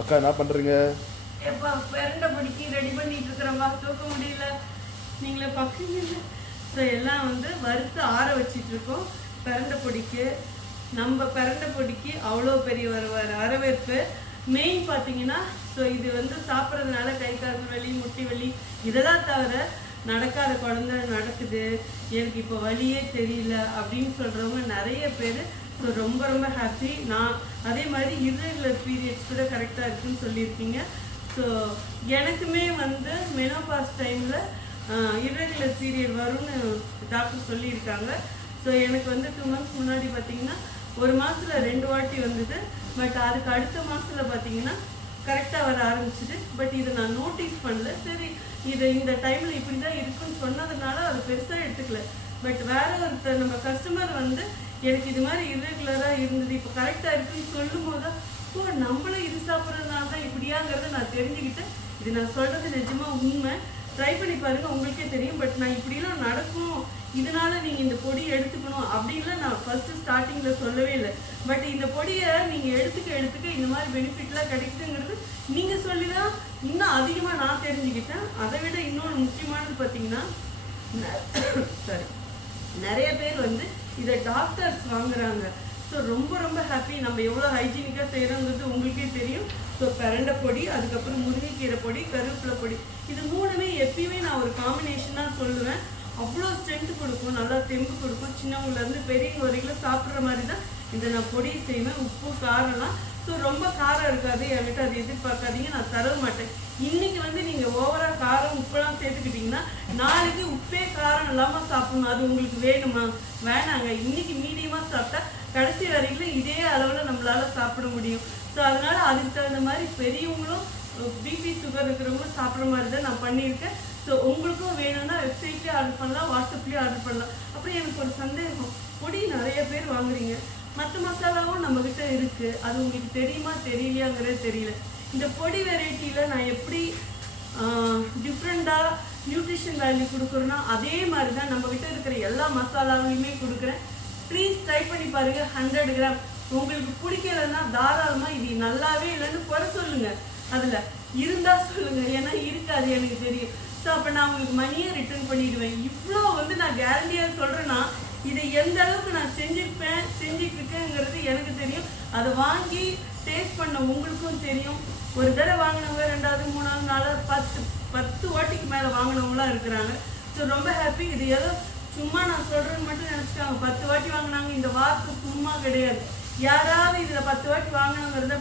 அக்கா என்ன பண்றீங்க? எப்பா பிரண்டை பிடிக்கி ரெடி பண்ணிட்டு இருக்கிறவங்க தூக்க முடியல. நீங்களே பக்கீங்க ஸோ எல்லாம் வந்து வறுத்து ஆற வச்சிட்டு இருக்கோம். பிரண்டை பொடிக்கு நம்ம பிரண்டை பொடிக்கு அவ்வளோ பெரிய ஒரு வரவேற்பு. மெயின் பார்த்தீங்கன்னா ஸோ இது வந்து சாப்பிட்றதுனால கை கால் வலி முட்டி வலி இதெல்லாம் தவிர நடக்காத குழந்தை நடக்குது. எனக்கு இப்போ வலியே தெரியல அப்படின்னு சொல்கிறவங்க நிறைய பேர் ஸோ ரொம்ப ரொம்ப ஹாப்பி நான் அதே மாதிரி irregular பீரியட்ஸ் கூட கரெக்டாக இருக்குன்னு சொல்லியிருக்கீங்க. ஸோ எனக்குமே வந்து மெனோபாஸ் டைமில் irregular பீரியட் வரும்னு டாக்டர் சொல்லியிருக்காங்க. ஸோ எனக்கு வந்து டூ மந்த்ஸ் முன்னாடி பார்த்தீங்கன்னா ஒரு மாதத்தில் ரெண்டு வாட்டி வந்தது. பட் அதுக்கு அடுத்த மாசத்துல பார்த்தீங்கன்னா கரெக்டாக வர ஆரம்பிச்சிது. பட் இதை நான் நோட்டீஸ் பண்ணல. சரி இது இந்த டைமில் இப்படி தான் இருக்குன்னு சொன்னதுனால அது பெருசாக எடுத்துக்கல. பட் வேற ஒருத்தர் நம்ம கஸ்டமர் வந்து எனக்கு இது மாதிரி இர்ரெகுலராக இருந்தது. இப்போ கரெக்டாக இருக்குன்னு சொல்லும் போது தான், ஓ நம்மளும் இது சாப்பிட்றதுனால தான் இப்படியாங்கிறத நான் தெரிஞ்சுக்கிட்டேன். இது நான் சொல்கிறது நிஜமாக உண்மை. ட்ரை பண்ணி பாருங்கள் உங்களுக்கே தெரியும். பட் நான் இப்படிலாம் நடக்கும். இதனால நீங்கள் இந்த பொடி எடுத்துக்கணும் அப்படின்லாம் நான் ஃபஸ்ட்டு ஸ்டார்டிங்கில் சொல்லவே இல்லை. பட் இந்த பொடியை நீங்கள் எடுத்துக்க எடுத்துக்க இந்த மாதிரி பெனிஃபிட்லாம் கிடைக்குதுங்கிறது நீங்கள் சொல்லி தான் இன்னும் அதிகமாக நான் தெரிஞ்சுக்கிட்டேன். அதை விட இன்னொன்று முக்கியமானது பார்த்தீங்கன்னா சாரி நிறைய பேர் வந்து இதை டாக்டர்ஸ் வாங்குறாங்க. ஸோ ரொம்ப ரொம்ப ஹாப்பி நம்ம எவ்வளோ ஹைஜீனிக்காக செய்கிறோங்கிறது உங்களுக்கே தெரியும். ஸோ பிரண்டை பொடி அதுக்கப்புறம் முருங்கைக்கீரை பொடி கருவேப்பிலை பொடி. இது மூணுமே எப்பயுமே நான் ஒரு காம்பினேஷனாக சொல்லுவேன். அவ்வளோ ஸ்ட்ரென்த் கொடுக்கும். நல்லா தெம்பு கொடுக்கும். சின்னவங்கலேருந்து பெரியவங்க வரைக்கும் சாப்பிட்ற மாதிரி தான். இதை நான் பொடி செய்வேன். உப்பு காரம்லாம் ஸோ ரொம்ப காரம் இருக்காது. என்கிட்ட அது எதிர்பார்க்காதீங்க. நான் தர மாட்டேன். இன்னைக்கு வந்து நீங்க ஓவராக காரம் உப்பெல்லாம் சேர்த்துக்கிட்டீங்கன்னா நாளைக்கு உப்பே காரம் இல்லாம சாப்பிடணும். அது உங்களுக்கு வேணுமா? வேணாங்க. இன்னைக்கு மீடியமா சாப்பிட்டா கடைசி வரைக்கும் இதே அளவுல நம்மளால சாப்பிட முடியும். ஸோ அதனால அதுக்கு தகுந்த மாதிரி பெரியவங்களும் பிபி சுகர் இருக்கிறவங்களும் சாப்பிட்ற மாதிரி தான் நான் பண்ணியிருக்கேன். ஸோ உங்களுக்கும் வேணும்னா வெப்சைட்லேயே ஆர்டர் பண்ணலாம் வாட்ஸ்அப்லேயே ஆர்டர் பண்ணலாம். அப்புறம் எனக்கு ஒரு சந்தேகம். பொடி நிறைய பேர் வாங்குறீங்க. மற்ற மசாலாவும் நம்மக்கிட்ட இருக்கு. அது உங்களுக்கு தெரியுமா தெரியலையாங்கிறது தெரியல. இந்த பொடி வெரைட்டியில் நான் எப்படி டிஃப்ரெண்ட்டாக நியூட்ரிஷன் வேல்யூ கொடுக்குறேன்னா அதே மாதிரி தான் நம்மக்கிட்ட இருக்கிற எல்லா மசாலாவையுமே கொடுக்குறேன். ப்ளீஸ் ட்ரை பண்ணி பாருங்க ஹண்ட்ரட் கிராம் உங்களுக்கு பிடிக்கலன்னா தாராளமாக இது நல்லாவே இல்லைன்னு குறை சொல்லுங்கள் அதில் இருந்தால் சொல்லுங்க ஏன்னா இருக்காது எனக்கு தெரியும். ஸோ அப்போ நான் உங்களுக்கு மணியை ரிட்டர்ன் பண்ணிடுவேன். இவ்வளோ வந்து நான் கேரண்டியாக சொல்கிறேன் இதை எந்த அளவுக்கு நான் செஞ்சிருப்பேன் செஞ்சுட்டு இருக்கேங்கிறது எனக்கு தெரியும். அதை வாங்கி டேஸ்ட் பண்ண உங்களுக்கும் தெரியும். ஒரு தடவை வாங்கினவங்க ரெண்டாவது மூணாவது நாலாவது பத்து பத்து வாட்டிக்கு மேலே வாங்கினவங்களாம் இருக்கிறாங்க. ஸோ ரொம்ப ஹாப்பி இது ஏதோ சும்மா நான் சொல்கிறேன்னு மட்டும் நினச்சிட்டாங்க பத்து வாட்டி வாங்கினாங்க இந்த வார்த்தை சும்மா கிடையாது. யாராவது இதில் பத்து வாட்டி வாங்கினாங்கிறத